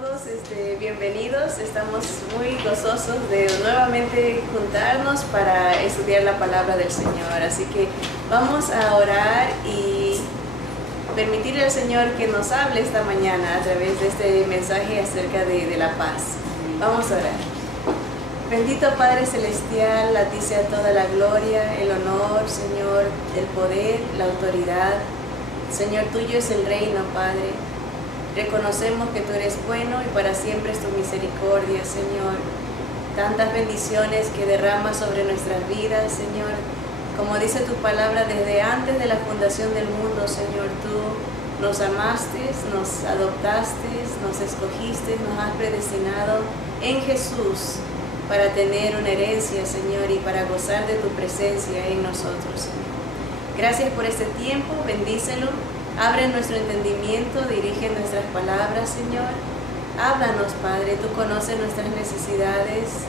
todos, bienvenidos. Estamos muy gozosos de nuevamente juntarnos para estudiar la palabra del Señor. Así que vamos a orar y permitirle al Señor que nos hable esta mañana a través de este mensaje acerca de la paz. Vamos a orar. Bendito Padre Celestial, a ti sea toda la gloria, el honor, Señor, el poder, la autoridad. Señor, tuyo es el reino, Padre. Reconocemos que tú eres bueno y para siempre es tu misericordia, Señor. Tantas bendiciones que derramas sobre nuestras vidas, Señor. Como dice tu palabra, desde antes de la fundación del mundo, Señor, tú nos amaste, nos adoptaste, nos escogiste, nos has predestinado en Jesús para tener una herencia, Señor, y para gozar de tu presencia en nosotros, Señor. Gracias por este tiempo, bendícelo. Abre nuestro entendimiento, dirige nuestras palabras, Señor. Háblanos, Padre, tú conoces nuestras necesidades.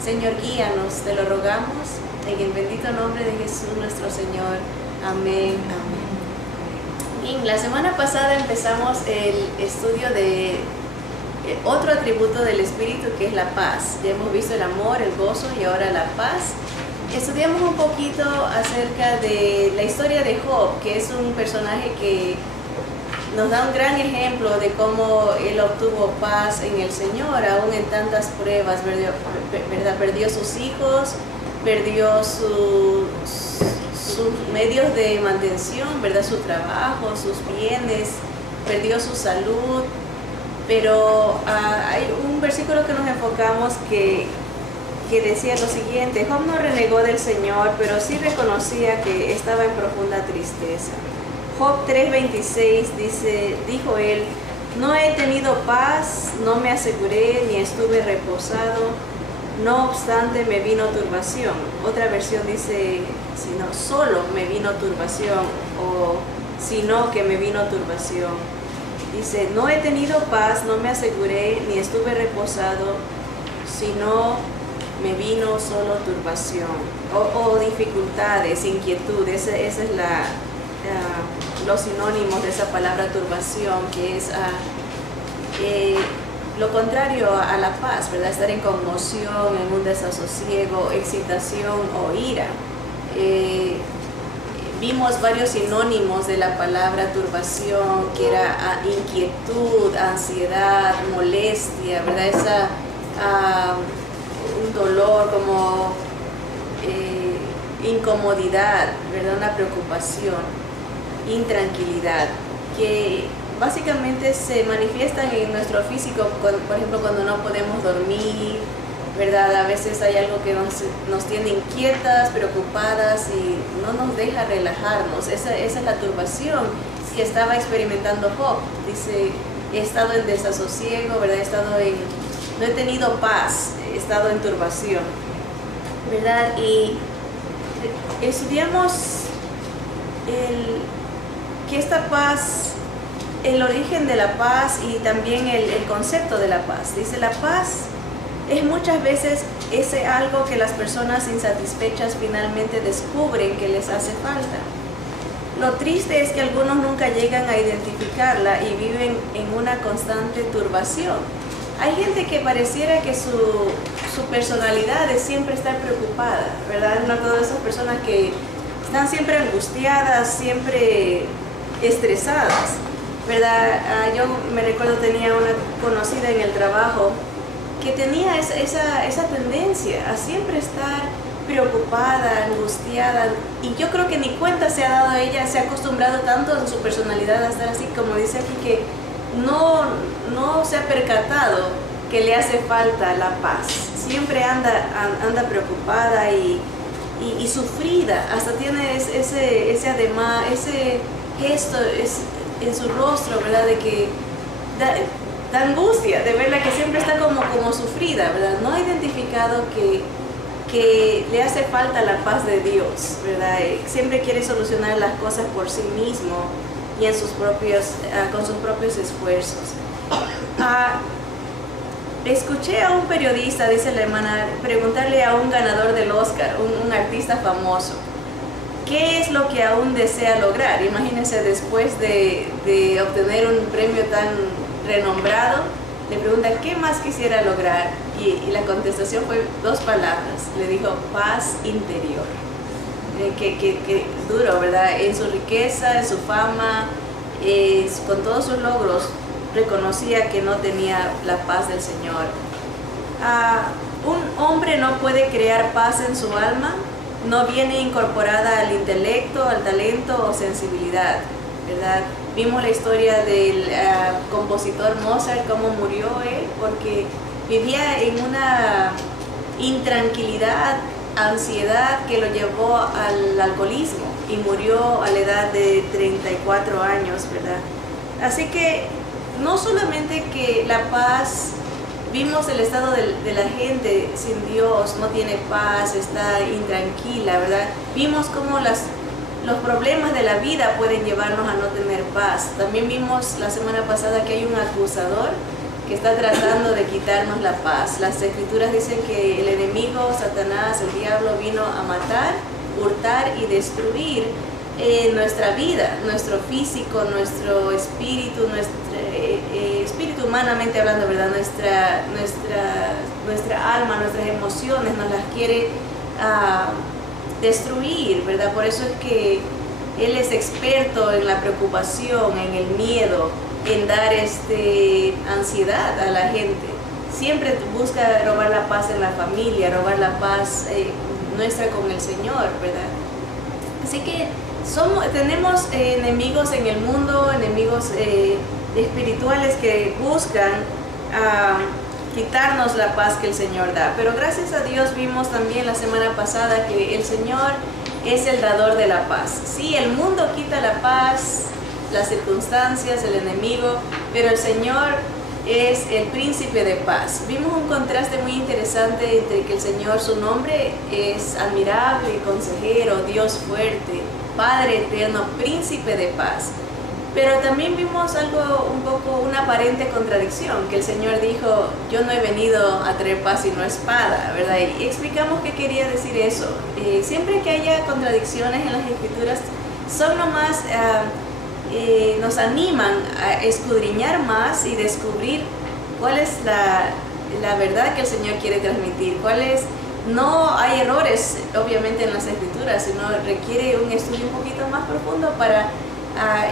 Señor, guíanos, te lo rogamos, en el bendito nombre de Jesús nuestro Señor. Amén, amén. Bien, la semana pasada empezamos el estudio de otro atributo del Espíritu, que es la paz. Ya hemos visto el amor, el gozo y ahora la paz. Estudiamos un poquito acerca de la historia de Job, que es un personaje que nos da un gran ejemplo de cómo él obtuvo paz en el Señor, aún en tantas pruebas, ¿verdad? Perdió sus hijos, perdió sus medios de mantención, ¿verdad? Su trabajo, sus bienes, perdió su salud, pero hay un versículo que nos enfocamos que decía lo siguiente: Job no renegó del Señor, pero sí reconocía que estaba en profunda tristeza. Job 3:26 dijo él: no he tenido paz, no me aseguré, ni estuve reposado, no obstante me vino turbación. Otra versión dice, sino solo me vino turbación, o sino que me vino turbación. Dice, no he tenido paz, no me aseguré, ni estuve reposado, sino me vino solo turbación o dificultades, inquietud. Esa es los sinónimos de esa palabra turbación, que es lo contrario a la paz, ¿verdad? Estar en conmoción, en un desasosiego, excitación o ira. Vimos varios sinónimos de la palabra turbación, que era inquietud, ansiedad, molestia, ¿verdad? Un dolor, como incomodidad, ¿verdad? Una preocupación, intranquilidad, que básicamente se manifiestan en nuestro físico, por ejemplo, cuando no podemos dormir, ¿verdad? A veces hay algo que nos tiene inquietas, preocupadas y no nos deja relajarnos. Esa es la turbación que estaba experimentando Job. Dice, he estado en desasosiego, ¿verdad? No he tenido paz, he estado en turbación, ¿verdad? Y estudiamos que esta paz, el origen de la paz y también el concepto de la paz. Dice, la paz es muchas veces ese algo que las personas insatisfechas finalmente descubren que les hace falta. Lo triste es que algunos nunca llegan a identificarla y viven en una constante turbación. Hay gente que pareciera que su personalidad es siempre estar preocupada, ¿verdad? No todas esas personas que están siempre angustiadas, siempre estresadas, ¿verdad? Yo me recuerdo, tenía una conocida en el trabajo que tenía esa tendencia a siempre estar preocupada, angustiada, y yo creo que ni cuenta se ha dado ella, se ha acostumbrado tanto en su personalidad a estar así, como dice aquí, que no se ha percatado que le hace falta la paz. Siempre anda preocupada y sufrida, hasta tiene ese ademán, ese gesto en su rostro, ¿verdad? De que da angustia, de verla que siempre está como sufrida, ¿verdad? No ha identificado que le hace falta la paz de Dios, ¿verdad? Siempre quiere solucionar las cosas por sí mismo y con sus propios esfuerzos. Escuché a un periodista, dice la hermana, preguntarle a un ganador del Oscar, un artista famoso, ¿qué es lo que aún desea lograr? Imagínense, después de obtener un premio tan renombrado, le pregunta qué más quisiera lograr, y la contestación fue 2 palabras. Le dijo paz interior. Que duro, ¿verdad? En su riqueza, en su fama, con todos sus logros, reconocía que no tenía la paz del Señor. Un hombre no puede crear paz en su alma, no viene incorporada al intelecto, al talento o sensibilidad, ¿verdad? Vimos la historia del compositor Mozart, cómo murió él, porque vivía en una intranquilidad, ansiedad que lo llevó al alcoholismo y murió a la edad de 34 años, ¿verdad? Así que no solamente que la paz, vimos el estado de la gente sin Dios, no tiene paz, está intranquila, ¿verdad? Vimos cómo los problemas de la vida pueden llevarnos a no tener paz. También vimos la semana pasada que hay un acusador que está tratando de quitarnos la paz. Las escrituras dicen que el enemigo, Satanás, el diablo, vino a matar, hurtar y destruir nuestra vida, nuestro físico, nuestro espíritu, espíritu humanamente hablando, ¿verdad? Nuestra alma, nuestras emociones nos las quiere destruir, ¿verdad? Por eso es que él es experto en la preocupación, en el miedo, en dar ansiedad a la gente. Siempre busca robar la paz en la familia, robar la paz nuestra con el Señor, ¿verdad? Así que tenemos enemigos en el mundo, enemigos espirituales que buscan quitarnos la paz que el Señor da. Pero gracias a Dios vimos también la semana pasada que el Señor es el dador de la paz. Sí, el mundo quita la paz, las circunstancias, el enemigo, pero el Señor es el príncipe de paz. Vimos un contraste muy interesante entre que el Señor, su nombre es admirable, consejero, Dios fuerte, Padre eterno, príncipe de paz. Pero también vimos algo una aparente contradicción, que el Señor dijo, yo no he venido a traer paz sino espada, ¿verdad? Y explicamos qué quería decir eso. Siempre que haya contradicciones en las Escrituras, son nomás nos animan a escudriñar más y descubrir cuál es la verdad que el Señor quiere transmitir, no hay errores obviamente en las Escrituras, sino requiere un estudio un poquito más profundo para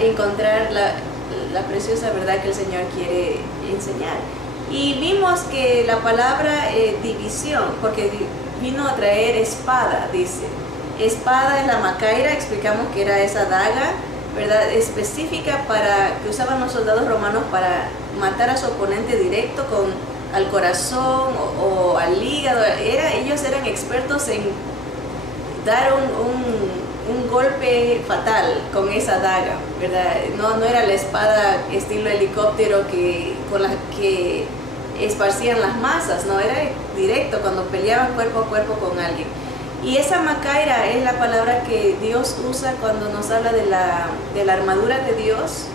encontrar la preciosa verdad que el Señor quiere enseñar. Y vimos que la palabra división, porque vino a traer espada, dice. Espada es la macaira, explicamos que era esa daga, ¿verdad? Específica que usaban los soldados romanos para matar a su oponente directo al corazón o al hígado. Ellos eran expertos en dar un golpe fatal con esa daga, ¿verdad? No era la espada estilo helicóptero con la que esparcían las masas, no, era directo cuando peleaban cuerpo a cuerpo con alguien. Y esa macaira es la palabra que Dios usa cuando nos habla de la armadura de Dios,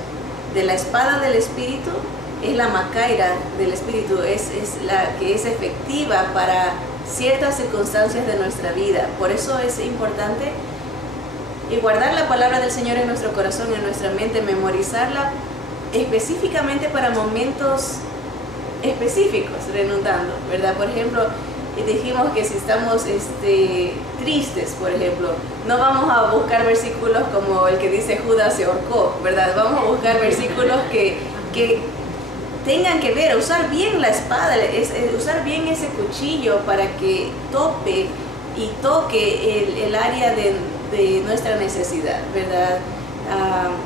de la espada del Espíritu. Es la macaira del Espíritu, es la que es efectiva para ciertas circunstancias de nuestra vida. Por eso es importante guardar la palabra del Señor en nuestro corazón, en nuestra mente, memorizarla específicamente para momentos específicos, redundando, ¿verdad? Por ejemplo, dijimos que si estamos tristes, por ejemplo, no vamos a buscar versículos como el que dice Judas se ahorcó, ¿verdad? Vamos a buscar versículos que tengan que ver, usar bien la espada, usar bien ese cuchillo para que tope y toque el área de nuestra necesidad, ¿verdad?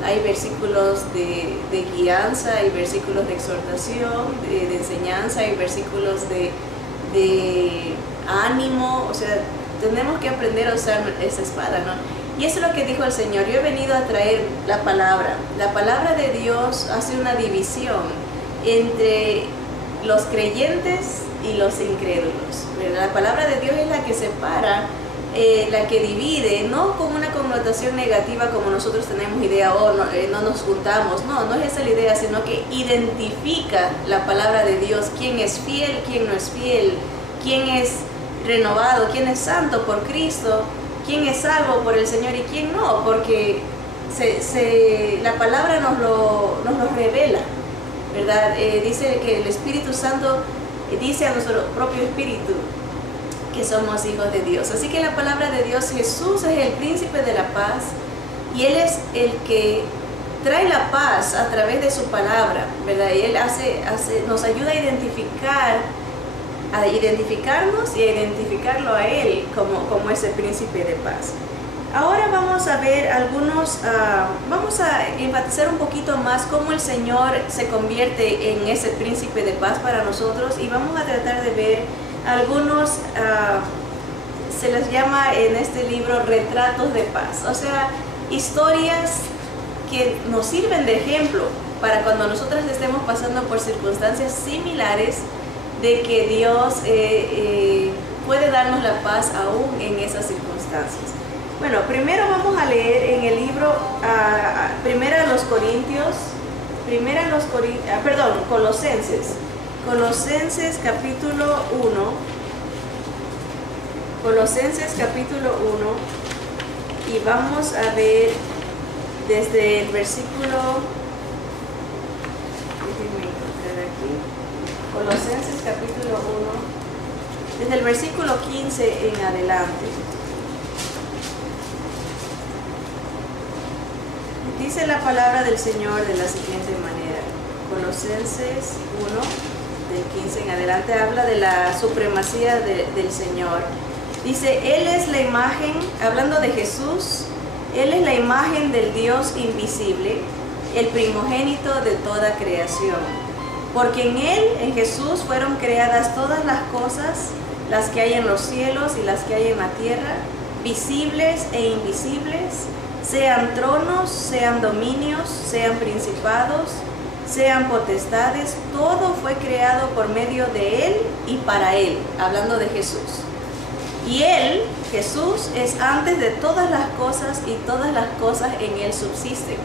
Hay versículos de guianza, hay versículos de exhortación, de enseñanza, hay versículos de ánimo, o sea, tenemos que aprender a usar esa espada, ¿no? Y eso es lo que dijo el Señor, yo he venido a traer la palabra. La palabra de Dios hace una división entre los creyentes y los incrédulos, ¿verdad? La palabra de Dios es la que separa, la que divide, no con una connotación negativa como nosotros tenemos idea, no nos juntamos, no es esa la idea, sino que identifica la palabra de Dios, quién es fiel, quién no es fiel, quién es renovado, quién es santo por Cristo, quién es salvo por el Señor y quién no, porque la palabra nos lo revela, ¿verdad? Dice que el Espíritu Santo dice a nuestro propio espíritu que somos hijos de Dios. Así que la palabra de Dios, Jesús es el príncipe de la paz y Él es el que trae la paz a través de su palabra, ¿verdad? Y Él nos ayuda a identificarnos y a identificarlo a Él como ese príncipe de paz. Ahora vamos a ver vamos a enfatizar un poquito más cómo el Señor se convierte en ese príncipe de paz para nosotros, y vamos a tratar de ver algunos, se les llama en este libro retratos de paz, o sea, historias que nos sirven de ejemplo para cuando nosotros estemos pasando por circunstancias similares, de que Dios puede darnos la paz aún en esas circunstancias. Bueno, primero vamos a leer en el libro Colosenses capítulo 1. Colosenses capítulo 1, y vamos a ver desde el versículo, déjenme encontrar aquí, Colosenses capítulo 1, desde el versículo 15 en adelante. Dice la palabra del Señor de la siguiente manera. Colosenses 1, del 15 en adelante, habla de la supremacía del Señor. Dice, Él es la imagen, hablando de Jesús, Él es la imagen del Dios invisible, el primogénito de toda creación. Porque en Él, en Jesús, fueron creadas todas las cosas, las que hay en los cielos y las que hay en la tierra, visibles e invisibles, sean tronos, sean dominios, sean principados, sean potestades, todo fue creado por medio de Él y para Él, hablando de Jesús. Y Él, Jesús, es antes de todas las cosas y todas las cosas en Él subsisten.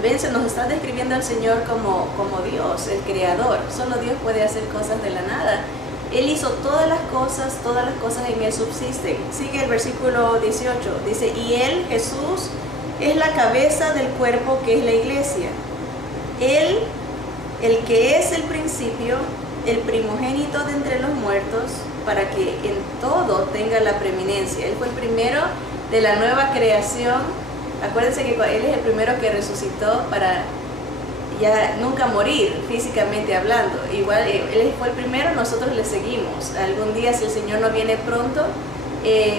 Ven, se nos está describiendo al Señor como Dios, el Creador. Solo Dios puede hacer cosas de la nada. Él hizo todas las cosas en Él subsisten. Sigue el versículo 18, dice, y Él, Jesús, es la cabeza del cuerpo que es la iglesia. Él, el que es el principio, el primogénito de entre los muertos, para que en todo tenga la preeminencia. Él fue el primero de la nueva creación. Acuérdense que Él es el primero que resucitó para ya nunca morir, físicamente hablando. Igual Él fue el primero, nosotros le seguimos. Algún día, si el Señor no viene pronto,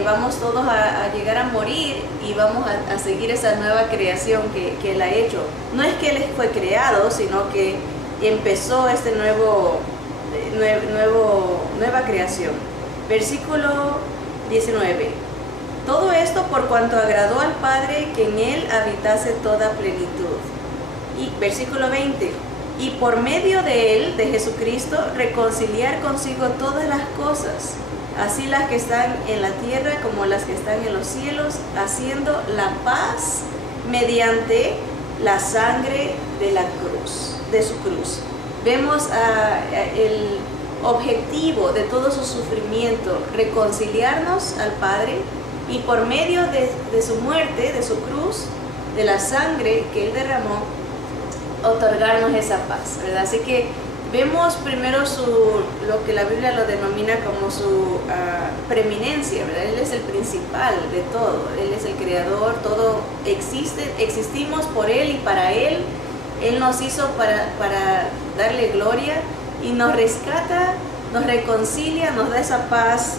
vamos todos a llegar a morir y vamos a seguir esa nueva creación que Él ha hecho. No es que Él fue creado, sino que empezó este nueva creación. Versículo 19. Todo esto por cuanto agradó al Padre que en Él habitase toda plenitud. Y versículo 20. Y por medio de Él, de Jesucristo, reconciliar consigo todas las cosas, así las que están en la tierra como las que están en los cielos, haciendo la paz mediante la sangre de la cruz, de su cruz. Vemos el objetivo de todo su sufrimiento, reconciliarnos al Padre, y por medio de su muerte, de su cruz, de la sangre que Él derramó, otorgarnos esa paz, ¿verdad? Así que vemos primero lo que la Biblia lo denomina como su preeminencia, ¿verdad? Él es el principal de todo, Él es el creador, todo existe, existimos por Él y para Él. Él nos hizo para darle gloria y nos rescata, nos reconcilia, nos da esa paz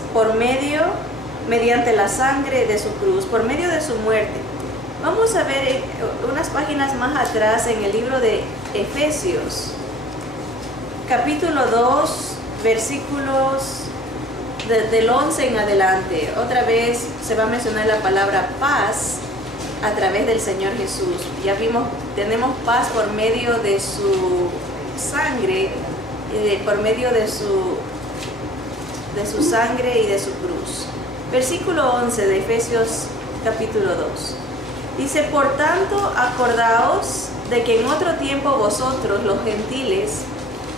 mediante la sangre de su cruz, por medio de su muerte. Vamos a ver unas páginas más atrás en el libro de Efesios, capítulo 2, versículos del 11 en adelante. Otra vez se va a mencionar la palabra paz a través del Señor Jesús. Ya vimos, tenemos paz por medio de su sangre, por medio de su sangre y de su cruz. Versículo 11 de Efesios capítulo 2. Dice, por tanto, acordaos de que en otro tiempo vosotros, los gentiles,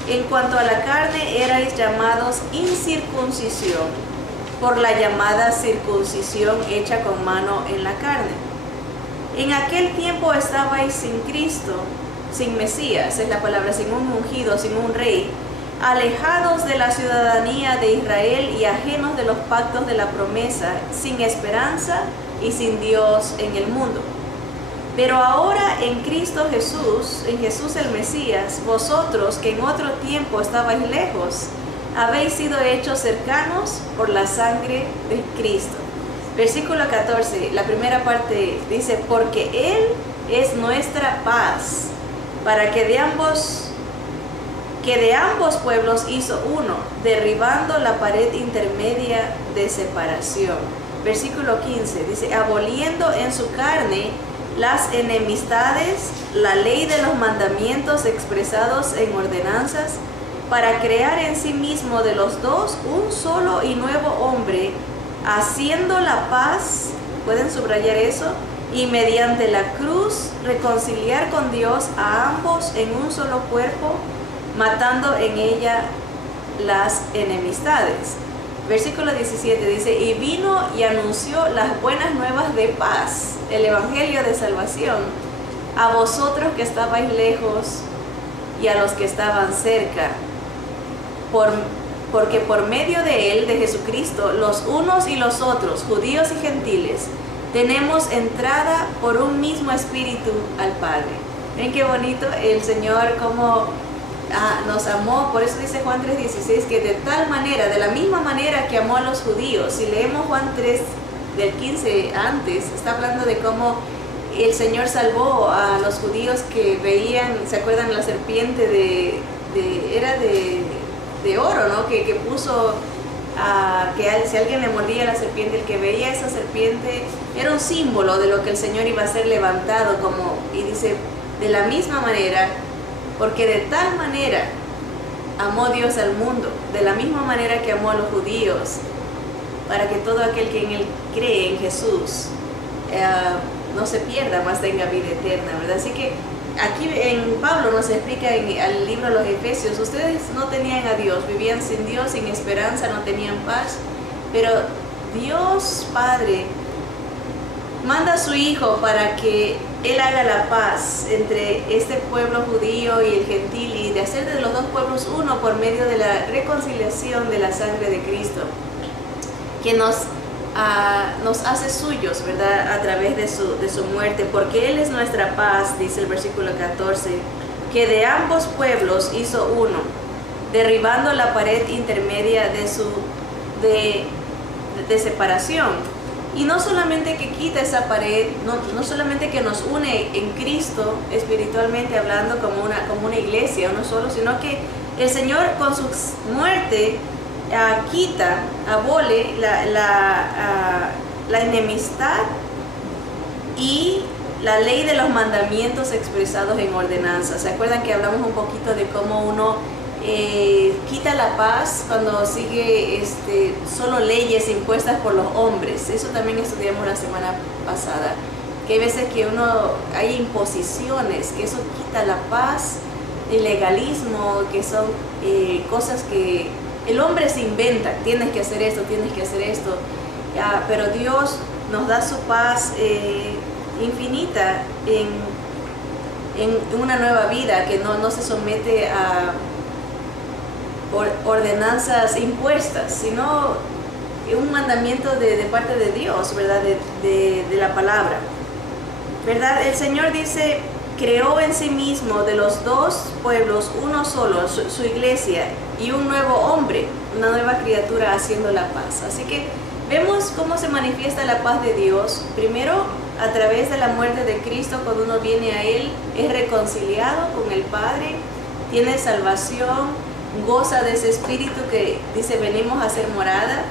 en cuanto a la carne, erais llamados incircuncisión, por la llamada circuncisión hecha con mano en la carne. En aquel tiempo estabais sin Cristo, sin Mesías, es la palabra, sin un ungido, sin un rey, alejados de la ciudadanía de Israel y ajenos de los pactos de la promesa, sin esperanza y sin Dios en el mundo. Pero ahora en Cristo Jesús, en Jesús el Mesías, vosotros que en otro tiempo estabais lejos, habéis sido hechos cercanos por la sangre de Cristo. Versículo 14, la primera parte dice, porque Él es nuestra paz, para que de ambos pueblos hizo uno, derribando la pared intermedia de separación. Versículo 15 dice, aboliendo en su carne las enemistades, la ley de los mandamientos expresados en ordenanzas, para crear en sí mismo de los dos un solo y nuevo hombre, haciendo la paz, pueden subrayar eso, y mediante la cruz reconciliar con Dios a ambos en un solo cuerpo, matando en ella las enemistades. Versículo 17 dice, y vino y anunció las buenas nuevas de paz, el evangelio de salvación, a vosotros que estabais lejos y a los que estaban cerca, porque por medio de él, de Jesucristo, los unos y los otros, judíos y gentiles, tenemos entrada por un mismo espíritu al Padre. ¿Ven qué bonito el Señor cómo nos amó? Por eso dice Juan 3:16 que de tal manera, de la misma manera que amó a los judíos. Si leemos Juan 3 del 15 antes, está hablando de cómo el Señor salvó a los judíos que veían, ¿se acuerdan? La serpiente era de oro, ¿no? Que puso si alguien le mordía la serpiente, el que veía esa serpiente era un símbolo de lo que el Señor iba a ser levantado, y dice, de la misma manera, porque de tal manera amó Dios al mundo, de la misma manera que amó a los judíos, para que todo aquel que en él cree en Jesús no se pierda, mas tenga vida eterna, ¿verdad? Así que aquí en Pablo nos explica en el libro de los Efesios, ustedes no tenían a Dios, vivían sin Dios, sin esperanza, no tenían paz, pero Dios Padre manda a su Hijo para que Él haga la paz entre este pueblo judío y el gentil, y de hacer de los dos pueblos uno por medio de la reconciliación de la sangre de Cristo, que nos hace suyos, ¿verdad? A través de su muerte, porque Él es nuestra paz, dice el versículo 14, que de ambos pueblos hizo uno, derribando la pared intermedia de separación. Y no solamente que quita esa pared, no solamente que nos une en Cristo, espiritualmente hablando, como una iglesia, uno solo, sino que el Señor con su muerte abole la enemistad y la ley de los mandamientos expresados en ordenanzas. ¿Se acuerdan que hablamos un poquito de cómo uno quita la paz cuando sigue solo leyes impuestas por los hombres? Eso también estudiamos la semana pasada, que hay veces que hay imposiciones, que eso quita la paz, el legalismo, que son cosas que el hombre se inventa, tienes que hacer esto, pero Dios nos da su paz infinita en una nueva vida que no se somete a ordenanzas impuestas, sino un mandamiento de parte de Dios, ¿verdad? De la palabra, ¿verdad? El Señor dice, creó en sí mismo de los dos pueblos uno solo, su iglesia, y un nuevo hombre, una nueva criatura haciendo la paz. Así que vemos cómo se manifiesta la paz de Dios. Primero, a través de la muerte de Cristo, cuando uno viene a Él, es reconciliado con el Padre, tiene salvación, goza de ese espíritu que dice, venimos a ser morada,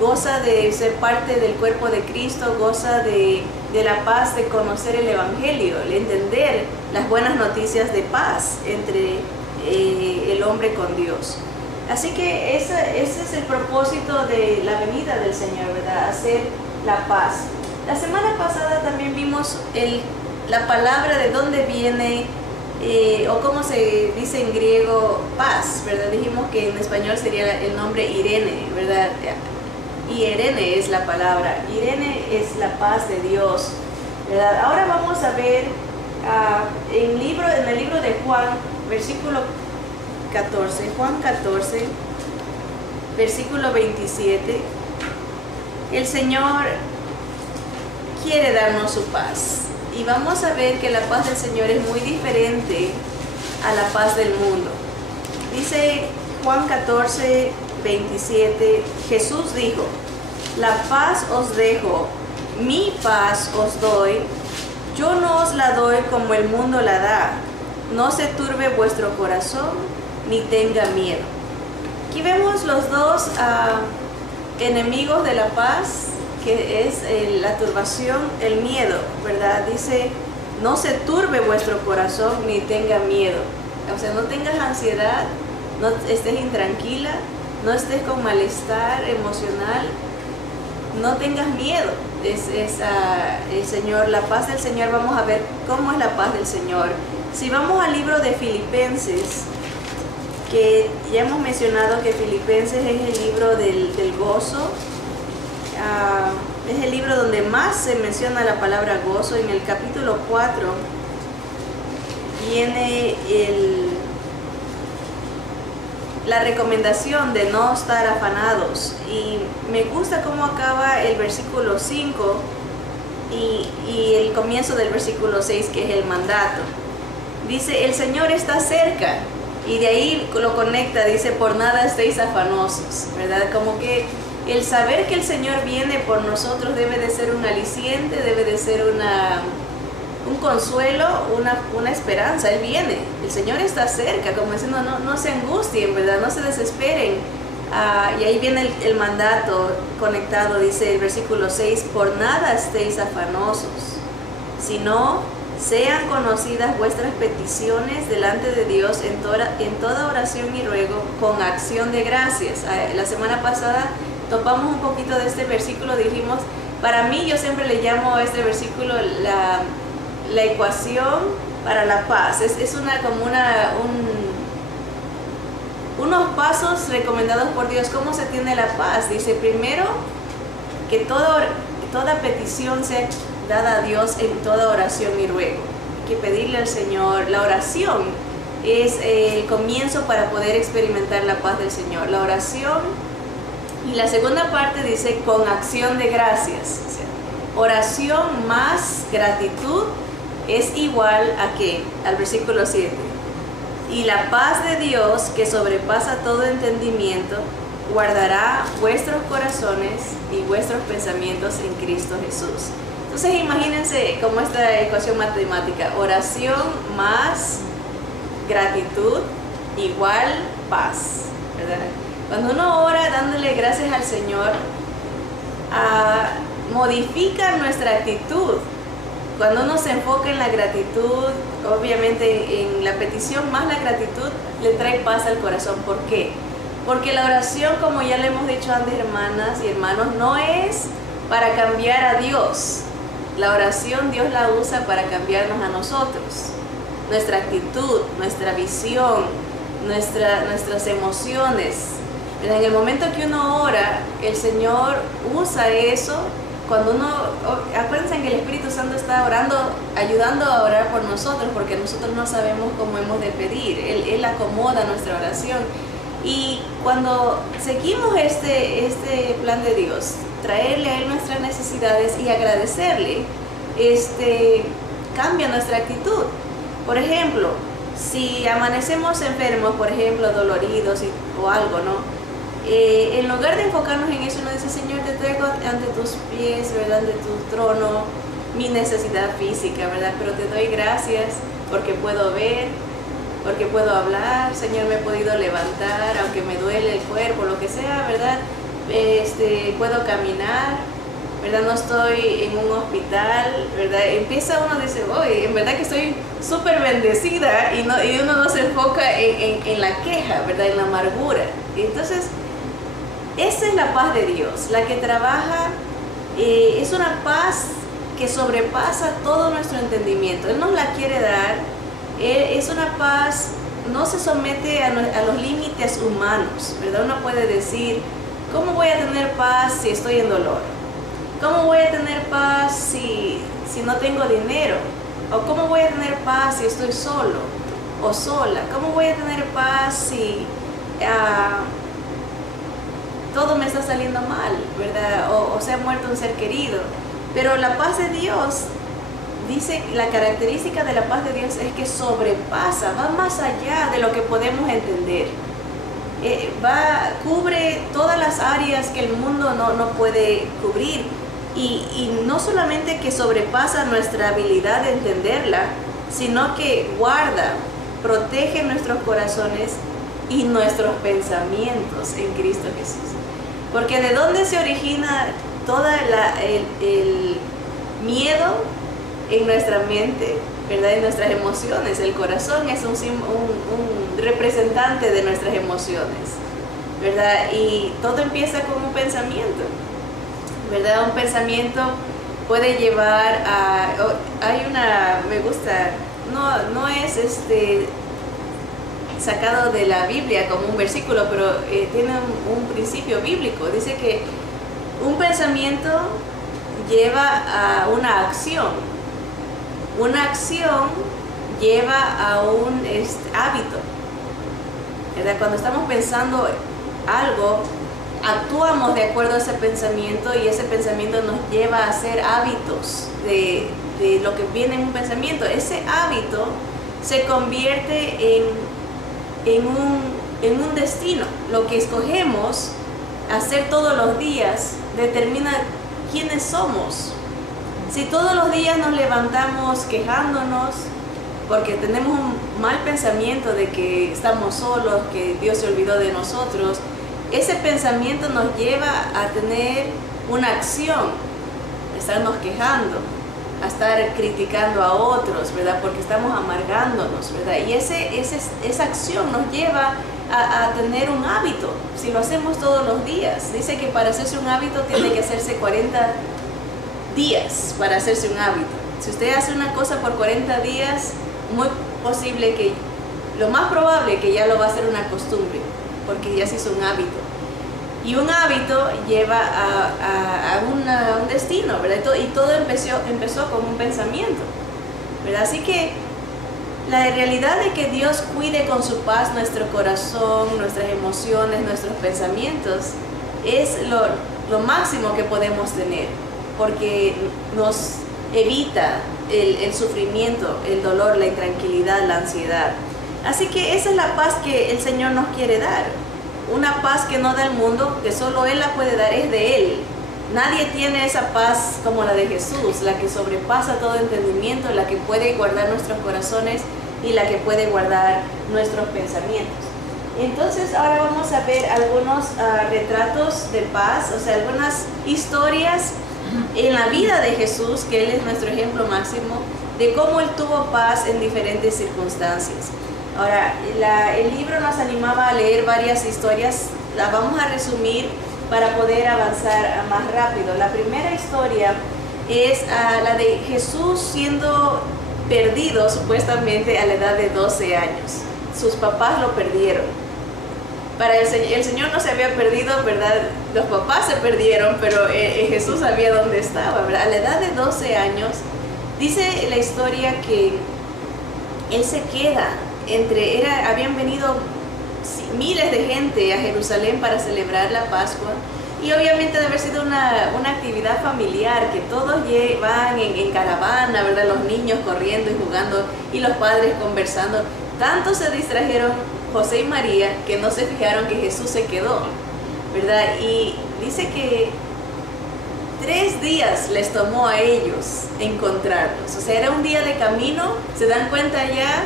goza de ser parte del cuerpo de Cristo, goza de la paz de conocer el Evangelio, el entender las buenas noticias de paz entre el hombre con Dios. Así que ese es el propósito de la venida del Señor, ¿verdad? Hacer la paz. La semana pasada también vimos la palabra de dónde viene o cómo se dice en griego paz, ¿verdad? Dijimos que en español sería el nombre Irene, ¿verdad? Irene es la palabra, Irene es la paz de Dios, ¿verdad? Ahora vamos a ver en el libro de Juan, versículo 14, Juan 14, versículo 27, el Señor quiere darnos su paz. Y vamos a ver que la paz del Señor es muy diferente a la paz del mundo. Dice Juan 14, 27, Jesús dijo: la paz os dejo, mi paz os doy. Yo no os la doy como el mundo la da. No se turbe vuestro corazón, ni tenga miedo. Aquí vemos los dos enemigos de la paz, que es la turbación, el miedo, ¿verdad? Dice, no se turbe vuestro corazón, ni tenga miedo. O sea, no tengas ansiedad, no estés intranquila, no estés con malestar emocional, no tengas miedo. El Señor, la paz del Señor. Vamos a ver cómo es la paz del Señor. Si vamos al libro de Filipenses, que ya hemos mencionado que Filipenses es el libro del gozo, es el libro donde más se menciona la palabra gozo. En el capítulo 4 viene la recomendación de no estar afanados, y me gusta cómo acaba el versículo 5 y el comienzo del versículo 6, que es el mandato. Dice, el Señor está cerca, y de ahí lo conecta, dice, por nada estéis afanosos, ¿verdad? Como que el saber que el Señor viene por nosotros debe de ser un aliciente, debe de ser un consuelo, una esperanza. Él viene, el Señor está cerca, como diciendo, no se angustien, ¿verdad? No se desesperen. Y ahí viene el mandato conectado, dice el versículo 6, por nada estéis afanosos, sino sean conocidas vuestras peticiones delante de Dios en toda oración y ruego con acción de gracias. La semana pasada topamos un poquito de este versículo, dijimos, para mí yo siempre le llamo a este versículo la ecuación para la paz. Es unos pasos recomendados por Dios. ¿Cómo se tiene la paz? Dice, primero, que toda petición sea dada a Dios en toda oración y ruego. Hay que pedirle al Señor. La oración es el comienzo para poder experimentar la paz del Señor. La oración. Y la segunda parte dice, con acción de gracias. O sea, oración más gratitud es igual a ¿qué? Al versículo 7. Y la paz de Dios, que sobrepasa todo entendimiento, guardará vuestros corazones y vuestros pensamientos en Cristo Jesús. Entonces imagínense como esta ecuación matemática: oración más gratitud igual paz, ¿verdad? Cuando uno ora dándole gracias al Señor, modifica nuestra actitud. Cuando uno se enfoca en la gratitud, obviamente en la petición más la gratitud, le trae paz al corazón. ¿Por qué? Porque la oración, como ya le hemos dicho antes, hermanas y hermanos, no es para cambiar a Dios. La oración Dios la usa para cambiarnos a nosotros. Nuestra actitud, nuestra visión, nuestras emociones. En el momento que uno ora, el Señor usa eso. Cuando acuérdense que el Espíritu Santo está orando, ayudando a orar por nosotros, porque nosotros no sabemos cómo hemos de pedir. Él acomoda nuestra oración. Y cuando seguimos este plan de Dios, traerle a Él nuestras necesidades y agradecerle, cambia nuestra actitud. Por ejemplo, si amanecemos enfermos, por ejemplo, doloridos o algo, ¿no? En lugar de enfocarnos en eso, uno dice, Señor, te traigo ante tus pies, ¿verdad? Ante tu trono, mi necesidad física, ¿verdad? Pero te doy gracias porque puedo ver, porque puedo hablar, Señor, me he podido levantar, aunque me duele el cuerpo, lo que sea, ¿verdad? Puedo caminar, ¿verdad? No estoy en un hospital, ¿verdad? Empieza uno a decir, oye, en verdad que estoy súper bendecida, y uno no se enfoca en la queja, ¿verdad? En la amargura. Y entonces, esa es la paz de Dios, la que trabaja, es una paz que sobrepasa todo nuestro entendimiento. Él nos la quiere dar. Es una paz, no se somete a los límites humanos, ¿verdad? Uno puede decir, ¿cómo voy a tener paz si estoy en dolor? ¿Cómo voy a tener paz si no tengo dinero? ¿O cómo voy a tener paz si estoy solo o sola? ¿Cómo voy a tener paz si todo me está saliendo mal, ¿verdad? O se ha muerto un ser querido. Pero la paz de Dios, dice, la característica de la paz de Dios es que sobrepasa, va más allá de lo que podemos entender. Cubre todas las áreas que el mundo no puede cubrir. Y no solamente que sobrepasa nuestra habilidad de entenderla, sino que guarda, protege nuestros corazones y nuestros pensamientos en Cristo Jesús. Porque ¿de dónde se origina todo el miedo en nuestra mente, ¿verdad? En nuestras emociones? El corazón es un representante de nuestras emociones, ¿verdad? Y todo empieza con un pensamiento, ¿verdad? Un pensamiento puede llevar a... me gusta, no es sacado de la Biblia como un versículo, pero tiene un principio bíblico. Dice que un pensamiento lleva a una acción lleva a un hábito, ¿verdad? Cuando estamos pensando algo, actuamos de acuerdo a ese pensamiento y ese pensamiento nos lleva a hacer hábitos de lo que viene en un pensamiento. Ese hábito se convierte en un destino. Lo que escogemos hacer todos los días determina quiénes somos. Si todos los días nos levantamos quejándonos porque tenemos un mal pensamiento de que estamos solos, que Dios se olvidó de nosotros, ese pensamiento nos lleva a tener una acción, a estarnos quejando, a estar criticando a otros, ¿verdad? Porque estamos amargándonos, ¿verdad? Y esa acción nos lleva a tener un hábito, si lo hacemos todos los días. Dice que para hacerse un hábito tiene que hacerse 40 días para hacerse un hábito. Si usted hace una cosa por 40 días, lo más probable que ya lo va a hacer una costumbre, porque ya se hizo un hábito. Y un hábito lleva a un destino, ¿verdad? Y todo empezó con un pensamiento, ¿verdad? Así que la realidad de que Dios cuide con su paz nuestro corazón, nuestras emociones, nuestros pensamientos, es lo máximo que podemos tener, porque nos evita el sufrimiento, el dolor, la intranquilidad, la ansiedad. Así que esa es la paz que el Señor nos quiere dar. Una paz que no da el mundo, que solo Él la puede dar, es de Él. Nadie tiene esa paz como la de Jesús, la que sobrepasa todo entendimiento, la que puede guardar nuestros corazones y la que puede guardar nuestros pensamientos. Entonces ahora vamos a ver algunos retratos de paz, o sea, algunas historias en la vida de Jesús, que Él es nuestro ejemplo máximo, de cómo Él tuvo paz en diferentes circunstancias. Ahora, el libro nos animaba a leer varias historias, las vamos a resumir para poder avanzar más rápido. La primera historia es la de Jesús siendo perdido supuestamente a la edad de 12 años. Sus papás lo perdieron. Para el Señor no se había perdido, ¿verdad? Los papás se perdieron, pero Jesús sabía dónde estaba, ¿verdad? A la edad de 12 años, dice la historia que Él se queda habían venido miles de gente a Jerusalén para celebrar la Pascua, y obviamente debe haber sido una actividad familiar, que todos van en caravana, ¿verdad? Los niños corriendo y jugando y los padres conversando. Tanto se distrajeron José y María que no se fijaron que Jesús se quedó, ¿verdad? Y dice que 3 días les tomó a ellos encontrarlos. O sea, era un día de camino, se dan cuenta ya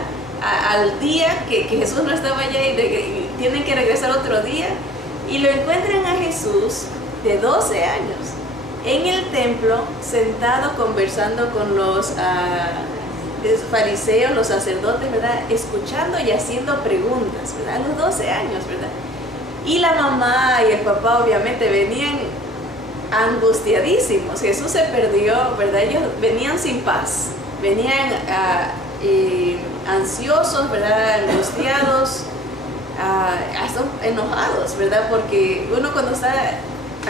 al día que Jesús no estaba allá y tienen que regresar otro día, y lo encuentran a Jesús de 12 años en el templo, sentado conversando con los fariseos, los sacerdotes, ¿verdad? Escuchando y haciendo preguntas, ¿verdad? A los 12 años, ¿verdad? Y la mamá y el papá obviamente venían angustiadísimos. Jesús se perdió, ¿verdad? Ellos venían sin paz, venían ansiosos, ¿verdad? Angustiados, hasta enojados, ¿verdad? Porque uno cuando está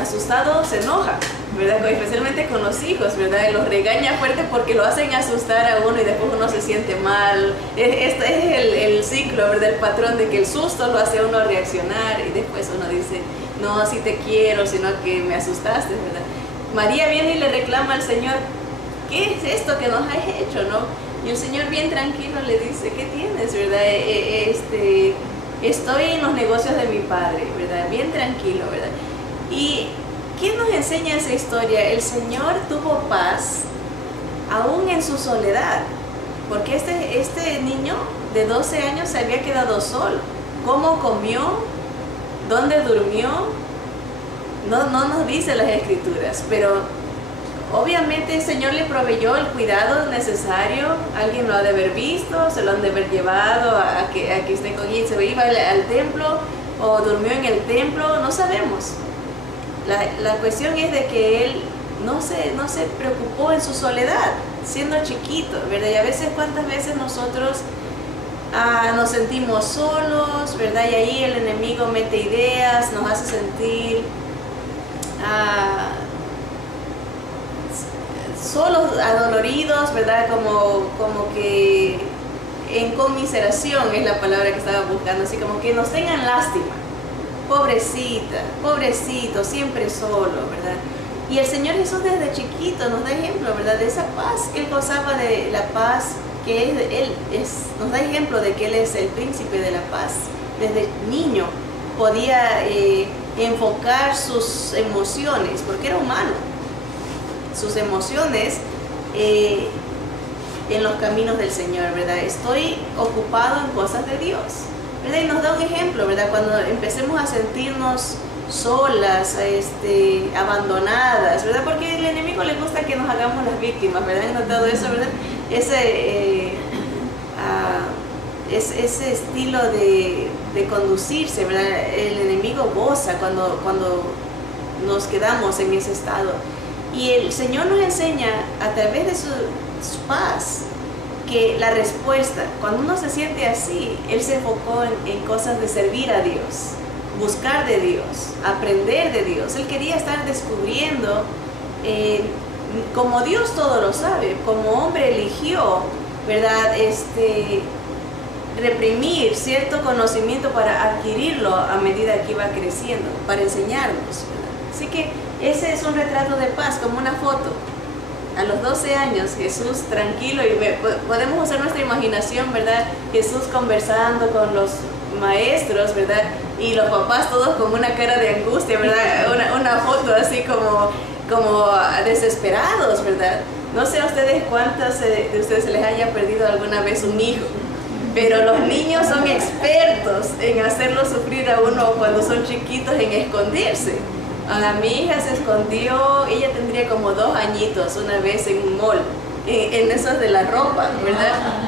asustado se enoja, ¿verdad? Especialmente con los hijos, ¿verdad? Y los regaña fuerte porque lo hacen asustar a uno y después uno se siente mal. Este es el ciclo, ¿verdad? El patrón de que el susto lo hace a uno reaccionar y después uno dice, no, sí te quiero, sino que me asustaste, ¿verdad? María viene y le reclama al Señor, ¿qué es esto que nos has hecho, no? Y el Señor bien tranquilo le dice, ¿qué tienes, verdad? Estoy en los negocios de mi Padre, ¿verdad? Bien tranquilo, ¿verdad? ¿Y qué nos enseña esa historia? El Señor tuvo paz aún en su soledad, porque este niño de 12 años se había quedado solo. ¿Cómo comió? ¿Dónde durmió? No nos dice las Escrituras, pero obviamente el Señor le proveyó el cuidado necesario. Alguien lo ha de haber visto, se lo han de haber llevado a que esté con él, se iba al templo o durmió en el templo, no sabemos. La cuestión es de que él no se preocupó en su soledad, siendo chiquito, ¿verdad? Y a veces, ¿cuántas veces nosotros nos sentimos solos, ¿verdad? Y ahí el enemigo mete ideas, nos hace sentir solos, adoloridos, ¿verdad? Como que en conmiseración es la palabra que estaba buscando, así como que nos tengan lástima. Pobrecita, pobrecito, siempre solo, ¿verdad? Y el Señor Jesús desde chiquito nos da ejemplo, ¿verdad? De esa paz que Él gozaba, de la paz que Él nos da ejemplo de que Él es el príncipe de la paz. Desde niño podía enfocar sus emociones, porque era humano, sus emociones en los caminos del Señor, ¿verdad? Estoy ocupado en cosas de Dios, ¿verdad? Y nos da un ejemplo, ¿verdad? Cuando empecemos a sentirnos solas, abandonadas, ¿verdad? Porque al enemigo le gusta que nos hagamos las víctimas, ¿verdad? ¿Han notado eso, verdad? Ese estilo de conducirse, ¿verdad? El enemigo goza cuando nos quedamos en ese estado. Y el Señor nos enseña a través de su paz que la respuesta, cuando uno se siente así, Él se enfocó en cosas de servir a Dios, buscar de Dios, aprender de Dios. Él quería estar descubriendo, como Dios todo lo sabe, como hombre eligió, ¿verdad? Reprimir cierto conocimiento para adquirirlo a medida que iba creciendo, para enseñarnos, ¿verdad? Así que ese es un retrato de paz, como una foto. A los 12 años, Jesús tranquilo, y podemos usar nuestra imaginación, ¿verdad? Jesús conversando con los maestros, ¿verdad? Y los papás todos con una cara de angustia, ¿verdad? Una foto así como desesperados, ¿verdad? No sé a ustedes cuántas de ustedes se les haya perdido alguna vez un hijo, pero los niños son expertos en hacerlo sufrir a uno cuando son chiquitos, en esconderse. Mi hija se escondió, ella tendría como 2 añitos, una vez en un mall, en esos de la ropa,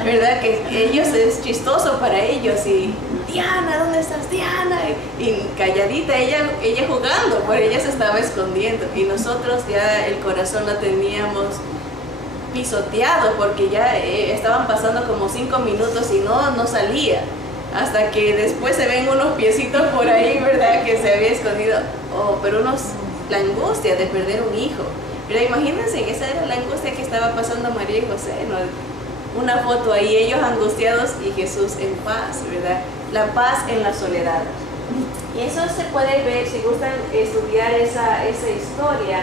¿verdad? Que ellos, es chistoso para ellos, y Diana, ¿dónde estás, Diana? Y calladita, ella jugando, pero ella se estaba escondiendo, y nosotros ya el corazón la teníamos pisoteado, porque ya estaban pasando como 5 minutos y no salía. Hasta que después se ven unos piecitos por ahí, ¿verdad? Que se había escondido. Pero la angustia de perder un hijo. Pero imagínense, esa era la angustia que estaba pasando María y José, ¿no? Una foto ahí, ellos angustiados y Jesús en paz, ¿verdad? La paz en la soledad. Y eso se puede ver, si gustan estudiar esa historia,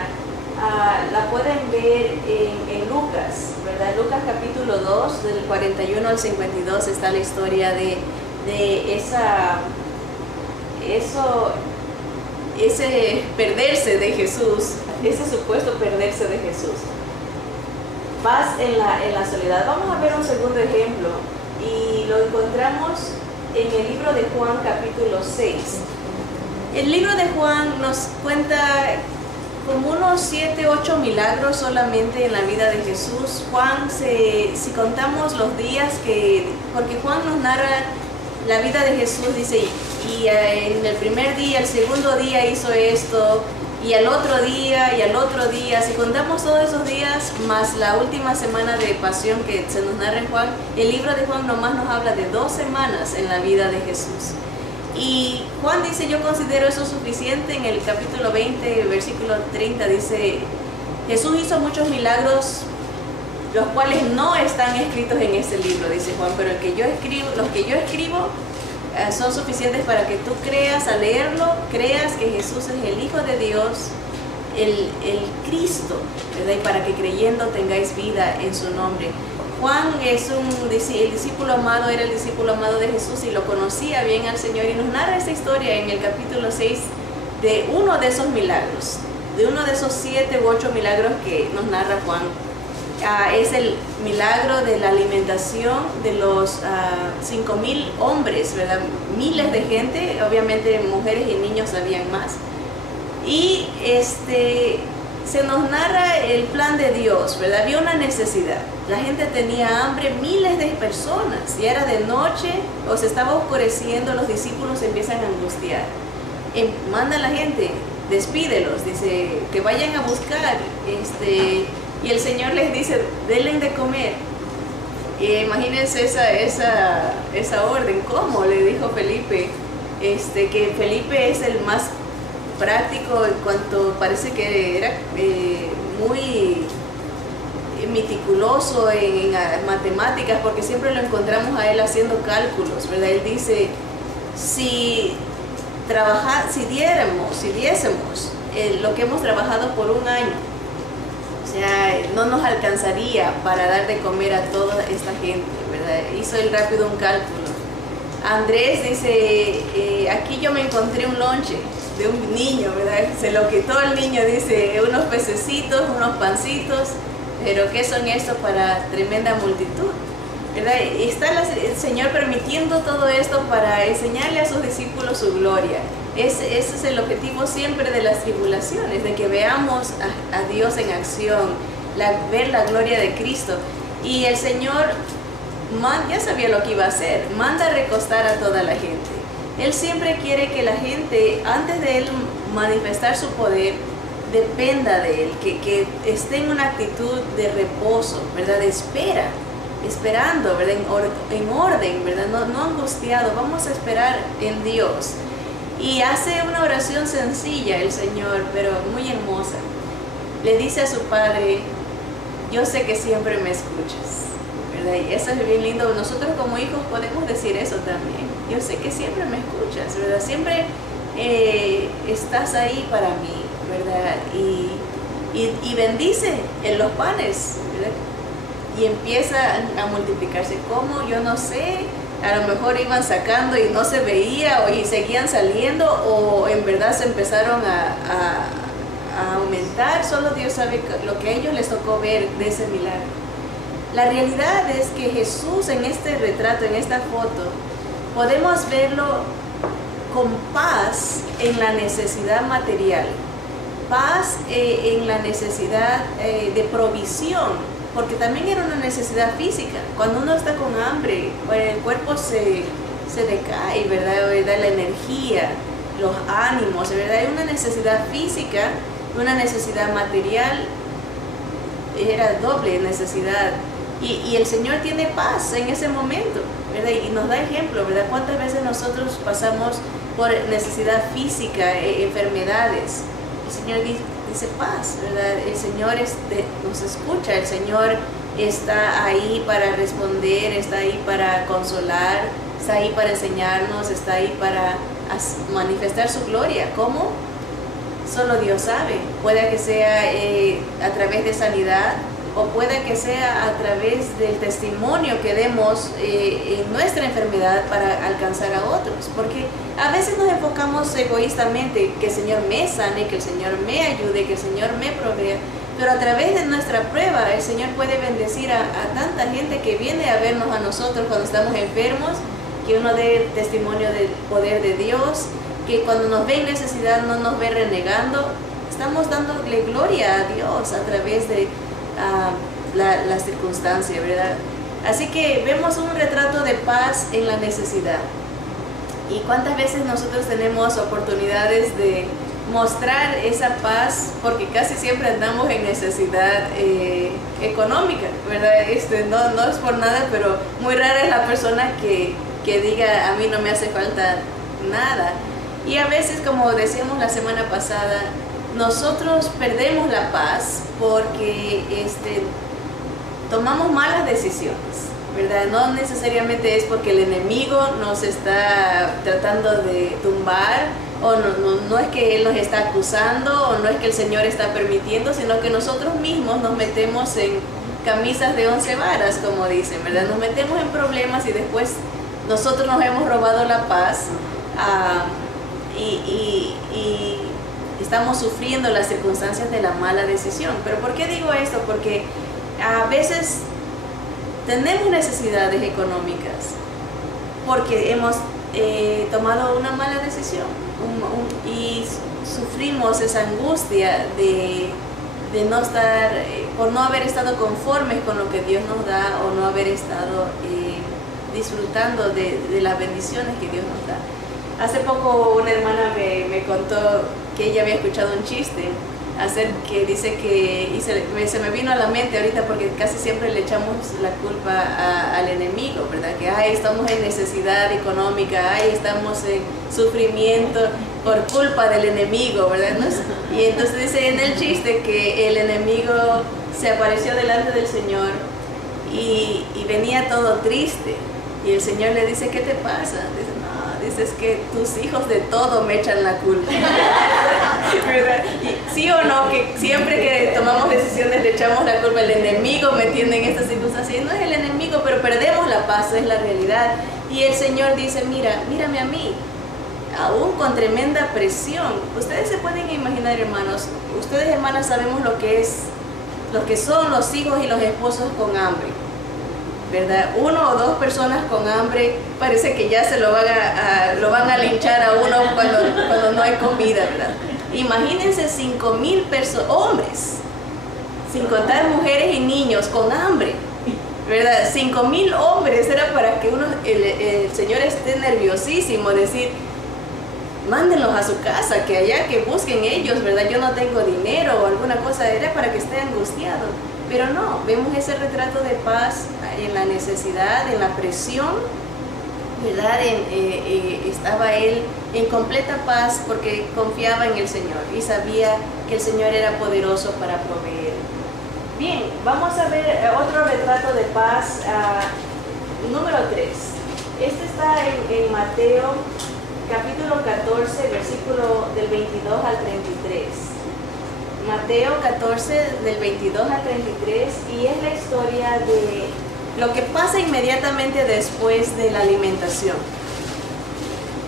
la pueden ver en Lucas, ¿verdad? Lucas capítulo 2, del 41 al 52, está la historia de ese perderse de Jesús, ese supuesto perderse de Jesús. Paz en la soledad. Vamos a ver un segundo ejemplo, y lo encontramos en el libro de Juan capítulo 6. El libro de Juan nos cuenta como unos 7, 8 milagros solamente en la vida de Jesús. Juan, si contamos los días porque Juan nos narra la vida de Jesús, dice, y en el primer día, el segundo día hizo esto, y al otro día, y al otro día. Si contamos todos esos días, más la última semana de pasión que se nos narra en Juan, el libro de Juan nomás nos habla de 2 semanas en la vida de Jesús. Y Juan dice, yo considero eso suficiente. En el capítulo 20, versículo 30 dice, Jesús hizo muchos milagros, los cuales no están escritos en este libro, dice Juan, pero los que yo escribo son suficientes para que tú creas, al leerlo, creas que Jesús es el Hijo de Dios, el Cristo, ¿verdad? Y para que creyendo tengáis vida en su nombre. Juan es el discípulo amado, era el discípulo amado de Jesús y lo conocía bien al Señor, y nos narra esta historia en el capítulo 6 de uno de esos milagros, de uno de esos 7 u 8 milagros que nos narra Juan. Es el milagro de la alimentación de los 5,000 hombres, ¿verdad? Miles de gente, obviamente mujeres y niños habían más. Y se nos narra el plan de Dios, ¿verdad? Había una necesidad, la gente tenía hambre, miles de personas, y era de noche o se estaba oscureciendo, los discípulos se empiezan a angustiar. Manda a la gente, despídelos, dice que vayan a buscar, y el Señor les dice, denle de comer. Imagínense esa orden, ¿cómo? Le dijo Felipe, que Felipe es el más práctico en cuanto parece que era muy meticuloso en matemáticas, porque siempre lo encontramos a él haciendo cálculos, ¿verdad? Él dice, si diésemos lo que hemos trabajado por un año, o sea, no nos alcanzaría para dar de comer a toda esta gente, ¿verdad? Hizo él rápido un cálculo. Andrés dice, aquí yo me encontré un lonche de un niño, ¿verdad? Se lo quitó el niño, dice, unos pececitos, unos pancitos, pero ¿qué son estos para tremenda multitud? ¿Verdad? Está el Señor permitiendo todo esto para enseñarle a sus discípulos su gloria. Ese es el objetivo siempre de las tribulaciones, de que veamos a Dios en acción, ver la gloria de Cristo. Y el Señor ya sabía lo que iba a hacer, manda a recostar a toda la gente. Él siempre quiere que la gente, antes de Él manifestar su poder, dependa de Él, que esté en una actitud de reposo, ¿verdad? De espera, esperando, ¿verdad? En orden, ¿verdad? No angustiado, vamos a esperar en Dios. Y hace una oración sencilla el Señor, pero muy hermosa. Le dice a su Padre, yo sé que siempre me escuchas, ¿verdad? Y eso es bien lindo. Nosotros como hijos podemos decir eso también. Yo sé que siempre me escuchas, ¿verdad? Siempre estás ahí para mí, ¿verdad? Y bendice en los panes, ¿verdad? Y empieza a multiplicarse. ¿Cómo? Yo no sé. A lo mejor iban sacando y no se veía, y seguían saliendo, o en verdad se empezaron a aumentar. Solo Dios sabe lo que a ellos les tocó ver de ese milagro. La realidad es que Jesús, en este retrato, en esta foto, podemos verlo con paz en la necesidad material, paz en la necesidad de provisión, porque también era una necesidad física. Cuando uno está con hambre, el cuerpo se decae, ¿verdad? La energía, los ánimos, ¿verdad? Hay una necesidad física, una necesidad material, era doble necesidad. Y el Señor tiene paz en ese momento, ¿verdad? Y nos da ejemplo, ¿verdad? ¿Cuántas veces nosotros pasamos por necesidad física, enfermedades? El Señor dice paz, ¿verdad? El Señor nos escucha, el Señor está ahí para responder, está ahí para consolar, está ahí para enseñarnos, está ahí para manifestar su gloria. ¿Cómo? Solo Dios sabe. Puede que sea a través de sanidad, o puede que sea a través del testimonio que demos en nuestra enfermedad para alcanzar a otros, porque a veces nos enfocamos egoístamente, que el Señor me sane, que el Señor me ayude, que el Señor me provea, pero a través de nuestra prueba el Señor puede bendecir a tanta gente que viene a vernos a nosotros cuando estamos enfermos, que uno dé testimonio del poder de Dios, que cuando nos ve en necesidad no nos ve renegando, estamos dándole gloria a Dios a través de la circunstancia, ¿verdad? Así que vemos un retrato de paz en la necesidad. ¿Y cuántas veces nosotros tenemos oportunidades de mostrar esa paz? Porque casi siempre andamos en necesidad económica, ¿verdad? No es por nada, pero muy rara es la persona que diga, a mí no me hace falta nada. Y a veces, como decíamos la semana pasada, nosotros perdemos la paz porque tomamos malas decisiones, ¿verdad? No necesariamente es porque el enemigo nos está tratando de tumbar, o no es que él nos está acusando, o no es que el Señor está permitiendo, sino que nosotros mismos nos metemos en camisas de 11 varas, como dicen, ¿verdad? Nos metemos en problemas y después nosotros nos hemos robado la paz, y estamos sufriendo las circunstancias de la mala decisión. ¿Pero por qué digo esto? Porque a veces tenemos necesidades económicas porque hemos tomado una mala decisión y sufrimos esa angustia de no estar, por no haber estado conformes con lo que Dios nos da, o no haber estado disfrutando de las bendiciones que Dios nos da. Hace poco una hermana me contó que ella había escuchado un chiste que dice que, y se me vino a la mente ahorita porque casi siempre le echamos la culpa al enemigo, ¿verdad? Que estamos en necesidad económica, estamos en sufrimiento por culpa del enemigo, ¿verdad? Y entonces dice en el chiste que el enemigo se apareció delante del Señor y venía todo triste, y el Señor le dice: ¿qué te pasa? Es que tus hijos de todo me echan la culpa. ¿Verdad? Y sí o no, que siempre que tomamos decisiones le echamos la culpa, el enemigo me tiene en estas circunstancias. Y no es el enemigo, pero perdemos la paz, es la realidad. Y el Señor dice: mírame a mí, aún con tremenda presión. Ustedes se pueden imaginar, hermanos, ustedes, hermanas, sabemos lo que son los hijos y los esposos con hambre, ¿verdad? 1 o 2 personas con hambre parece que ya lo van a linchar a uno cuando no hay comida, ¿verdad? Imagínense 5,000 hombres, sin contar mujeres y niños, con hambre, ¿verdad? 5,000 hombres, era para que el Señor esté nerviosísimo, decir: mándenlos a su casa, que busquen ellos, ¿verdad? Yo no tengo dinero o alguna cosa, era para que esté angustiado. Pero no, vemos ese retrato de paz en la necesidad, en la presión, ¿verdad? Estaba él en completa paz porque confiaba en el Señor y sabía que el Señor era poderoso para proveer. Bien, vamos a ver otro retrato de paz, número 3. Este está en Mateo capítulo 14, versículo del 22 al 33. Mateo 14 del 22 al 33, y es la historia de lo que pasa inmediatamente después de la alimentación.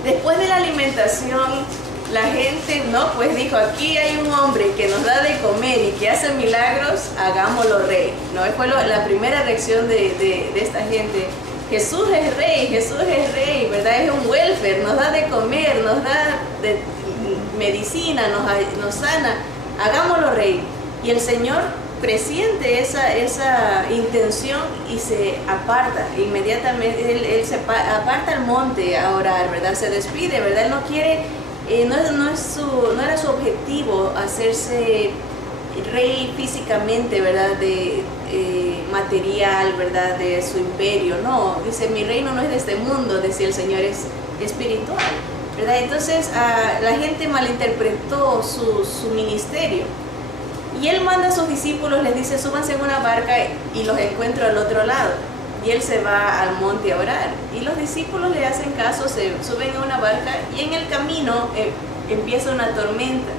Después de la alimentación, la gente pues dijo: aquí hay un hombre que nos da de comer y que hace milagros, hagámoslo rey. ¿No? Fue la primera reacción de esta gente. Jesús es rey, ¿verdad? Es un welfare, nos da de comer, nos da de medicina, nos sana. Hagámoslo rey. Y el Señor presiente esa intención y se aparta inmediatamente. Él se aparta al monte a orar, ¿verdad? Se despide, ¿verdad? Él no quiere, no era su objetivo hacerse rey físicamente, ¿verdad? De material, ¿verdad? De su imperio. No, dice: mi reino no es de este mundo, decía el Señor, es espiritual, ¿verdad? Entonces la gente malinterpretó su ministerio, y él manda a sus discípulos, les dice: súbanse en una barca y los encuentro al otro lado. Y él se va al monte a orar, y los discípulos le hacen caso, se suben a una barca, y en el camino empieza una tormenta,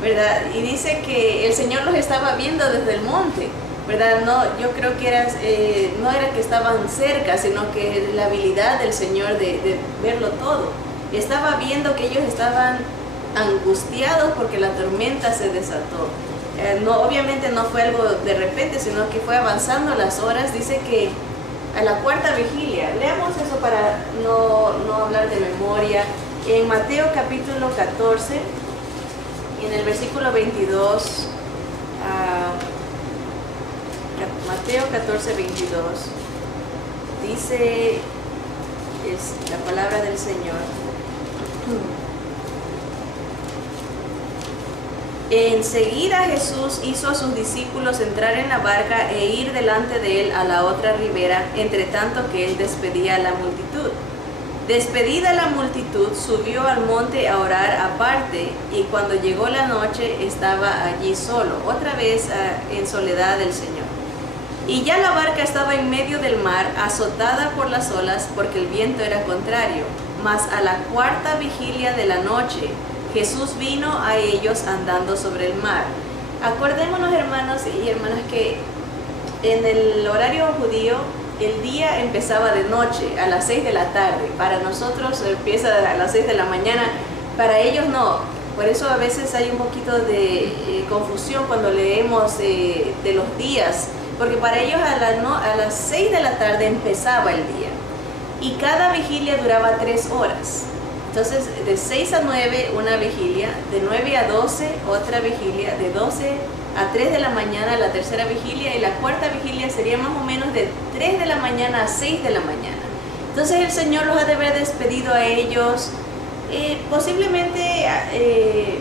¿verdad? Y dice que el Señor los estaba viendo desde el monte, ¿verdad? No, yo creo que no era que estaban cerca, sino que la habilidad del Señor de verlo todo. Estaba viendo que ellos estaban angustiados porque la tormenta se desató. Obviamente no fue algo de repente, sino que fue avanzando las horas. Dice que a la 4ª vigilia, leamos eso para no hablar de memoria, en Mateo capítulo 14, en el versículo 22, Mateo 14, 22, dice, es la palabra del Señor: enseguida Jesús hizo a sus discípulos entrar en la barca e ir delante de él a la otra ribera, entre tanto que él despedía a la multitud. Despedida la multitud, subió al monte a orar aparte, y cuando llegó la noche estaba allí solo, otra vez en soledad del Señor. Y ya la barca estaba en medio del mar, azotada por las olas, porque el viento era contrario. Mas a la cuarta vigilia de la noche, Jesús vino a ellos andando sobre el mar. Acordémonos, hermanos y hermanas, que en el horario judío, el día empezaba de noche, a las 6 de la tarde. Para nosotros empieza a las 6 de la mañana, para ellos no. Por eso a veces hay un poquito de confusión cuando leemos de los días, porque para ellos a las 6 de la tarde empezaba el día. Y cada vigilia duraba 3 horas. Entonces, de 6 a 9 una vigilia, de 9 a 12 otra vigilia, de 12 a 3 de la mañana la tercera vigilia, y la cuarta vigilia sería más o menos de 3 de la mañana a 6 de la mañana. Entonces el Señor los ha de haber despedido a ellos posiblemente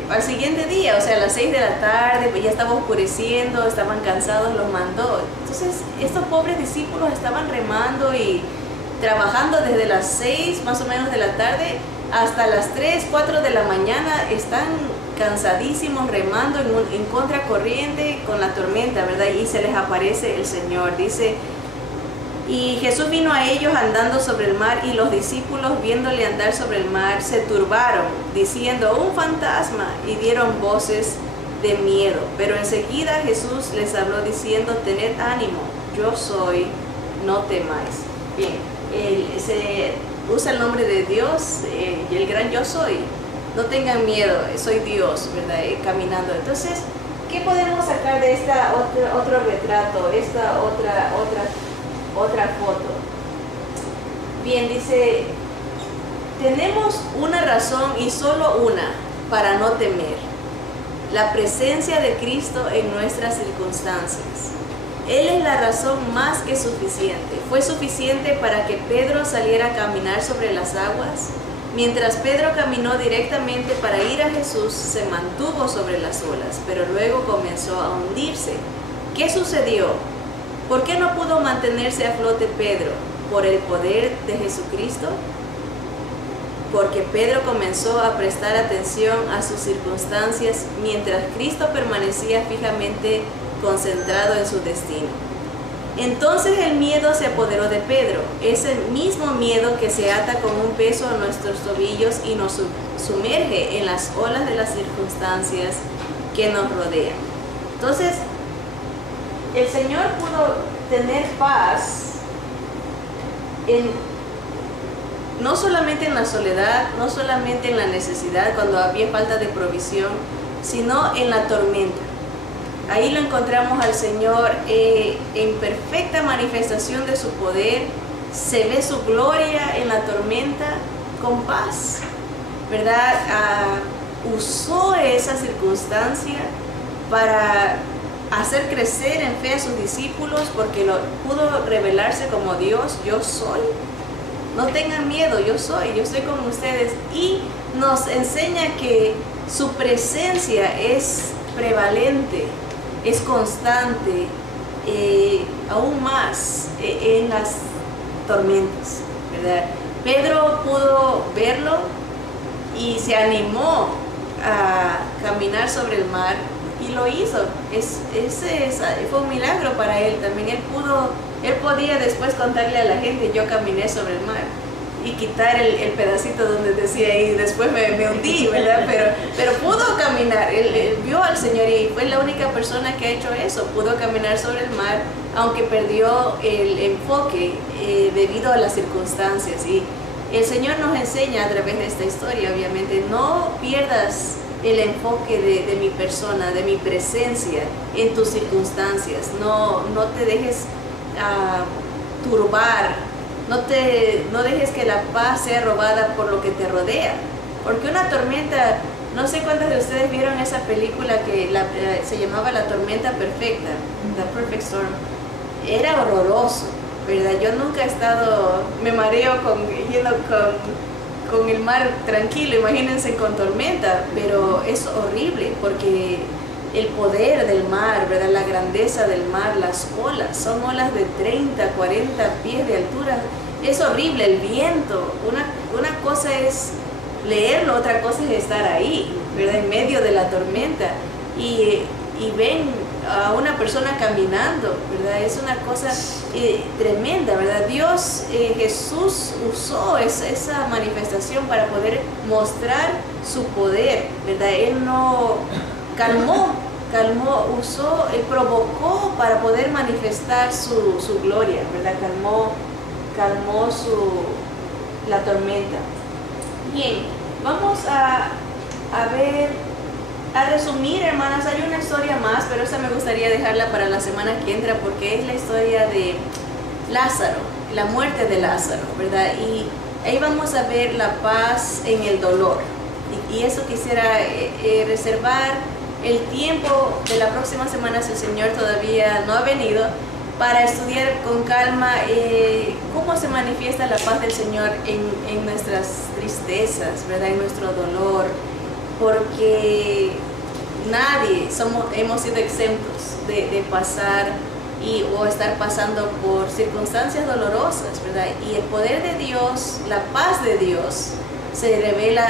al siguiente día, o sea, a las 6 de la tarde, pues ya estaba oscureciendo, estaban cansados, los mandó. Entonces estos pobres discípulos estaban remando y trabajando desde las 6 más o menos de la tarde hasta las 3, 4 de la mañana. Están cansadísimos remando en contracorriente con la tormenta, ¿verdad? Y se les aparece el Señor. Dice, y Jesús vino a ellos andando sobre el mar, y los discípulos, viéndole andar sobre el mar, se turbaron, diciendo, un fantasma, y dieron voces de miedo. Pero enseguida Jesús les habló diciendo, tened ánimo, yo soy, no temáis. Bien, se usa el nombre de Dios, y el gran yo soy. No tengan miedo, soy Dios, ¿verdad? Caminando. Entonces, ¿qué podemos sacar de esta otro retrato, esta otra foto? Bien, dice, tenemos una razón y solo una para no temer: la presencia de Cristo en nuestras circunstancias. Él es la razón más que suficiente. Fue suficiente para que Pedro saliera a caminar sobre las aguas. Mientras Pedro caminó directamente para ir a Jesús, se mantuvo sobre las olas, pero luego comenzó a hundirse. ¿Qué sucedió? ¿Por qué no pudo mantenerse a flote Pedro? ¿Por el poder de Jesucristo? Porque Pedro comenzó a prestar atención a sus circunstancias mientras Cristo permanecía fijamente concentrado en su destino. Entonces el miedo se apoderó de Pedro, ese mismo miedo que se ata con un peso a nuestros tobillos y nos sumerge en las olas de las circunstancias que nos rodean. Entonces, el Señor pudo tener paz no solamente en la soledad, no solamente en la necesidad, cuando había falta de provisión, sino en la tormenta. Ahí lo encontramos al Señor en perfecta manifestación de su poder. Se ve su gloria en la tormenta con paz, ¿verdad? Usó esa circunstancia para hacer crecer en fe a sus discípulos, porque pudo revelarse como Dios. Yo soy. No tengan miedo, yo estoy con ustedes. Y nos enseña que su presencia es prevalente, es constante, aún más en las tormentas, ¿verdad? Pedro pudo verlo y se animó a caminar sobre el mar y lo hizo. Fue un milagro para él también. Él podía después contarle a la gente, yo caminé sobre el mar, y quitar el pedacito donde decía ahí, después me hundí, ¿verdad? Pero pudo caminar. Él vio al Señor y fue la única persona que ha hecho eso. Pudo caminar sobre el mar, aunque perdió el enfoque debido a las circunstancias. Y el Señor nos enseña a través de esta historia, obviamente, no pierdas el enfoque de mi persona, de mi presencia en tus circunstancias. No te dejes turbar. No dejes que la paz sea robada por lo que te rodea. Porque una tormenta, no sé cuántos de ustedes vieron esa película que se llamaba La Tormenta Perfecta, The Perfect Storm. Era horroroso, ¿verdad? Yo nunca he estado, me mareo yendo con el mar tranquilo, imagínense con tormenta, pero es horrible porque el poder del mar, ¿verdad? La grandeza del mar, las olas, son olas de 30, 40 pies de altura, es horrible el viento. Una cosa es leerlo, otra cosa es estar ahí, ¿verdad? En medio de la tormenta y ven a una persona caminando, ¿verdad? Es una cosa tremenda, ¿verdad? Dios, Jesús usó esa manifestación para poder mostrar su poder, ¿verdad? Él no calmó, usó, provocó para poder manifestar su gloria, ¿verdad? Calmó la tormenta. Bien, vamos a ver, a resumir, hermanas. Hay una historia más, pero esa me gustaría dejarla para la semana que entra, porque es la historia de Lázaro, la muerte de Lázaro, ¿verdad? Y ahí vamos a ver la paz en el dolor. Y eso quisiera reservar el tiempo de la próxima semana, si el Señor todavía no ha venido, para estudiar con calma cómo se manifiesta la paz del Señor en nuestras tristezas, ¿verdad? En nuestro dolor, porque nadie hemos sido exentos de pasar o estar pasando por circunstancias dolorosas, ¿verdad? Y el poder de Dios, la paz de Dios, se revela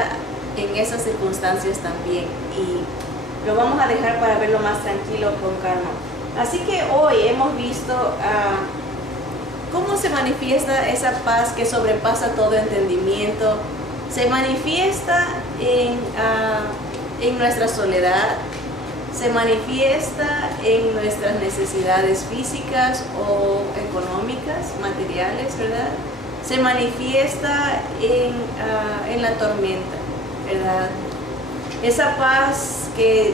en esas circunstancias también, y lo vamos a dejar para verlo más tranquilo, con calma. Así que hoy hemos visto cómo se manifiesta esa paz que sobrepasa todo entendimiento. Se manifiesta en nuestra soledad, se manifiesta en nuestras necesidades físicas o económicas, materiales, ¿verdad? Se manifiesta en la tormenta, ¿verdad? Esa paz que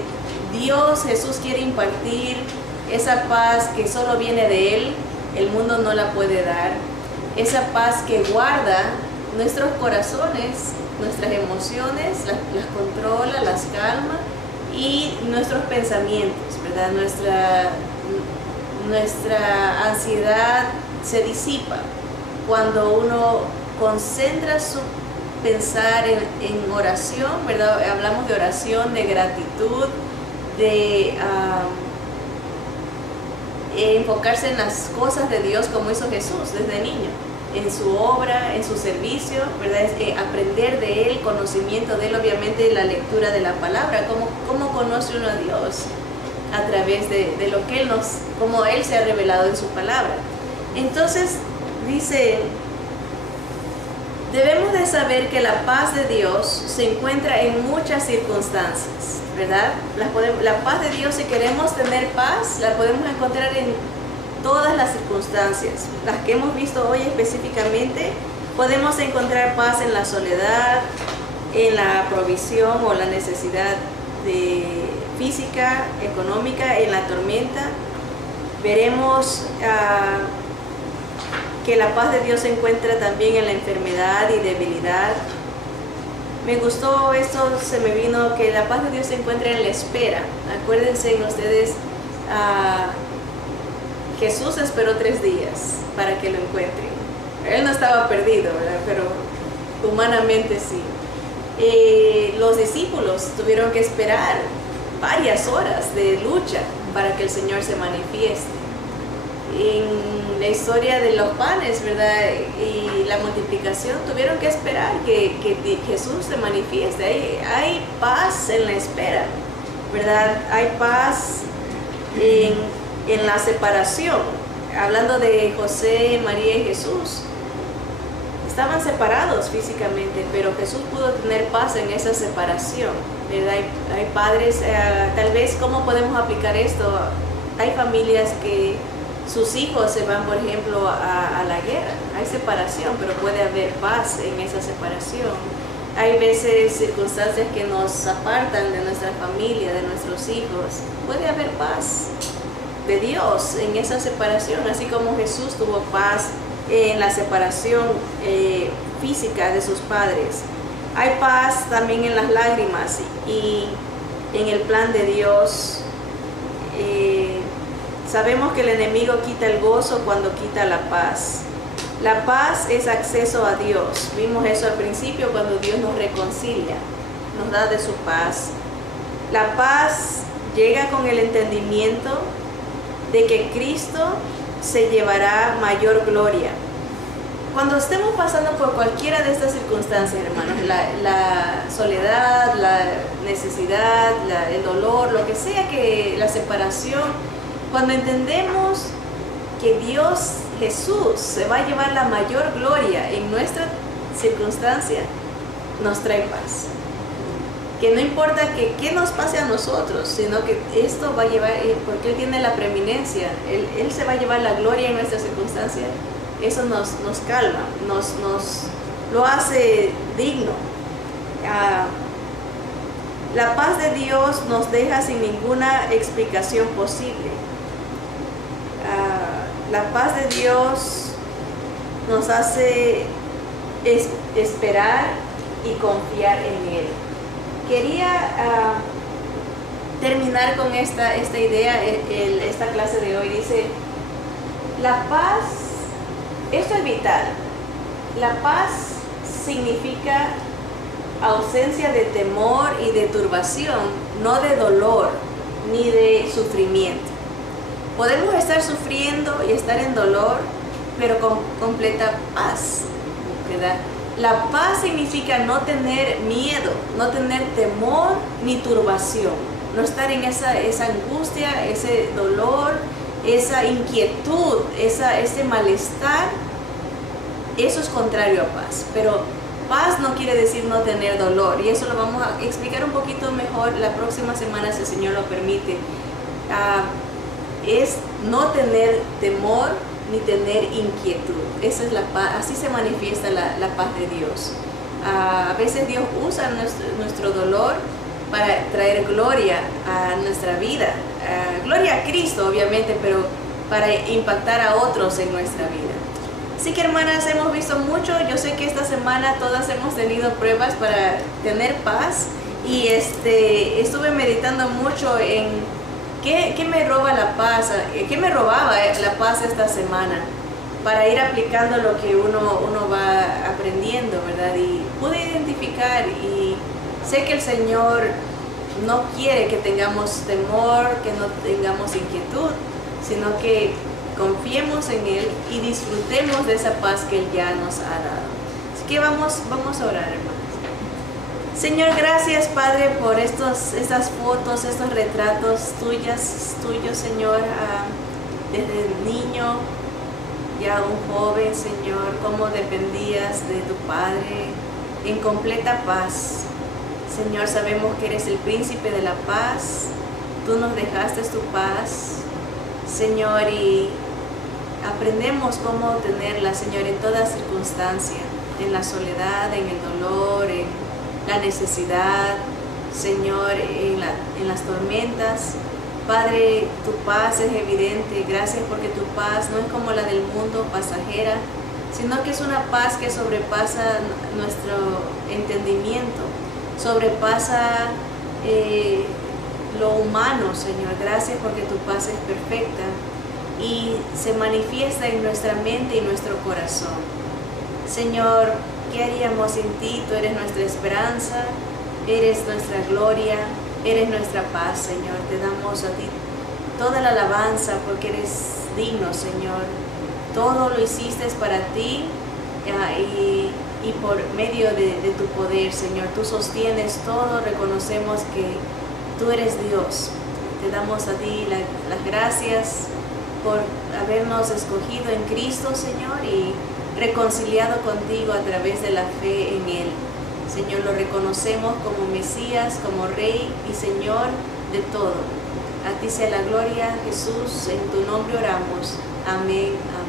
Dios, Jesús quiere impartir, esa paz que solo viene de Él, el mundo no la puede dar. Esa paz que guarda nuestros corazones, nuestras emociones, las controla, las calma, y nuestros pensamientos, ¿verdad? Nuestra ansiedad se disipa cuando uno concentra su pensar en oración, ¿verdad? Hablamos de oración, de gratitud, de enfocarse en las cosas de Dios, como hizo Jesús desde niño, en su obra, en su servicio, ¿verdad? Es aprender de Él, conocimiento de Él, obviamente la lectura de la palabra. ¿Cómo conoce uno a Dios? A través de lo que como Él se ha revelado en su palabra. Entonces, dice, debemos de saber que la paz de Dios se encuentra en muchas circunstancias, ¿verdad? La paz de Dios, si queremos tener paz, la podemos encontrar en todas las circunstancias. Las que hemos visto hoy específicamente, podemos encontrar paz en la soledad, en la provisión o la necesidad física, económica, en la tormenta. Veremos que la paz de Dios se encuentra también en la enfermedad y debilidad. Me gustó esto, se me vino que la paz de Dios se encuentra en la espera. Acuérdense ustedes, Jesús esperó 3 días para que lo encuentren. Él no estaba perdido, ¿verdad? Pero humanamente sí. Los discípulos tuvieron que esperar varias horas de lucha para que el Señor se manifieste. En la historia de los panes, ¿verdad? Y la multiplicación, tuvieron que esperar que Jesús se manifieste. Hay paz en la espera, ¿verdad? Hay paz en la separación. Hablando de José, María y Jesús, estaban separados físicamente, pero Jesús pudo tener paz en esa separación, ¿verdad? Hay padres, tal vez, ¿cómo podemos aplicar esto? Hay familias que sus hijos se van, por ejemplo, a la guerra. Hay separación, pero puede haber paz en esa separación. Hay veces circunstancias que nos apartan de nuestra familia, de nuestros hijos. Puede haber paz de Dios en esa separación, así como Jesús tuvo paz en la separación física de sus padres. Hay paz también en las lágrimas y en el plan de Dios. Sabemos que el enemigo quita el gozo cuando quita la paz. La paz es acceso a Dios. Vimos eso al principio cuando Dios nos reconcilia, nos da de su paz. La paz llega con el entendimiento de que Cristo se llevará mayor gloria. cuando estemos pasando por cualquiera de estas circunstancias, hermanos, la soledad, la necesidad, el dolor, lo que sea, que la separación, cuando entendemos que Dios, Jesús, se va a llevar la mayor gloria en nuestra circunstancia, nos trae paz. Que no importa qué nos pase a nosotros, sino que esto va a llevar, porque Él tiene la preeminencia, Él se va a llevar la gloria en nuestra circunstancia. Eso nos calma, nos lo hace digno. La paz de Dios nos deja sin ninguna explicación posible. La paz de Dios nos hace esperar y confiar en Él. Quería terminar con esta idea, esta clase de hoy. Dice, la paz, esto es vital. La paz significa ausencia de temor y de turbación, no de dolor ni de sufrimiento. Podemos estar sufriendo y estar en dolor, pero con completa paz, ¿verdad? La paz significa no tener miedo, no tener temor ni turbación, no estar en esa angustia, ese dolor, esa inquietud, ese malestar. Eso es contrario a paz, pero paz no quiere decir no tener dolor, y eso lo vamos a explicar un poquito mejor la próxima semana, si el Señor lo permite. Es no tener temor ni tener inquietud. Esa es la paz, así se manifiesta la paz de Dios. A veces Dios usa nuestro dolor para traer gloria a nuestra vida, gloria a Cristo obviamente, pero para impactar a otros en nuestra vida. Así que, hermanas, hemos visto mucho. Yo sé que esta semana todas hemos tenido pruebas para tener paz, y estuve meditando mucho en ¿qué me roba la paz? ¿Qué me robaba la paz esta semana? Para ir aplicando lo que uno va aprendiendo, ¿verdad? Y pude identificar, y sé que el Señor no quiere que tengamos temor, que no tengamos inquietud, sino que confiemos en Él y disfrutemos de esa paz que Él ya nos ha dado. Así que vamos a orar, hermanos. Señor, gracias, Padre, por estas fotos, estos retratos tuyos, Señor, desde niño, ya un joven, Señor, cómo dependías de tu Padre en completa paz. Señor, sabemos que eres el príncipe de la paz, tú nos dejaste tu paz, Señor, y aprendemos cómo tenerla, Señor, en toda circunstancia, en la soledad, en el dolor, en la necesidad, Señor, en las tormentas. Padre, tu paz es evidente. Gracias porque tu paz no es como la del mundo, pasajera, sino que es una paz que sobrepasa nuestro entendimiento, sobrepasa lo humano, Señor. Gracias porque tu paz es perfecta y se manifiesta en nuestra mente y nuestro corazón. Señor, ¿qué haríamos sin ti? Tú eres nuestra esperanza, eres nuestra gloria, eres nuestra paz, Señor. Te damos a ti toda la alabanza porque eres digno, Señor. Todo lo hiciste para ti y por medio de tu poder, Señor. Tú sostienes todo, reconocemos que tú eres Dios. Te damos a ti las gracias por habernos escogido en Cristo, Señor, y reconciliado contigo a través de la fe en Él. Señor, lo reconocemos como Mesías, como Rey y Señor de todo. A ti sea la gloria, Jesús, en tu nombre oramos. Amén. Amén.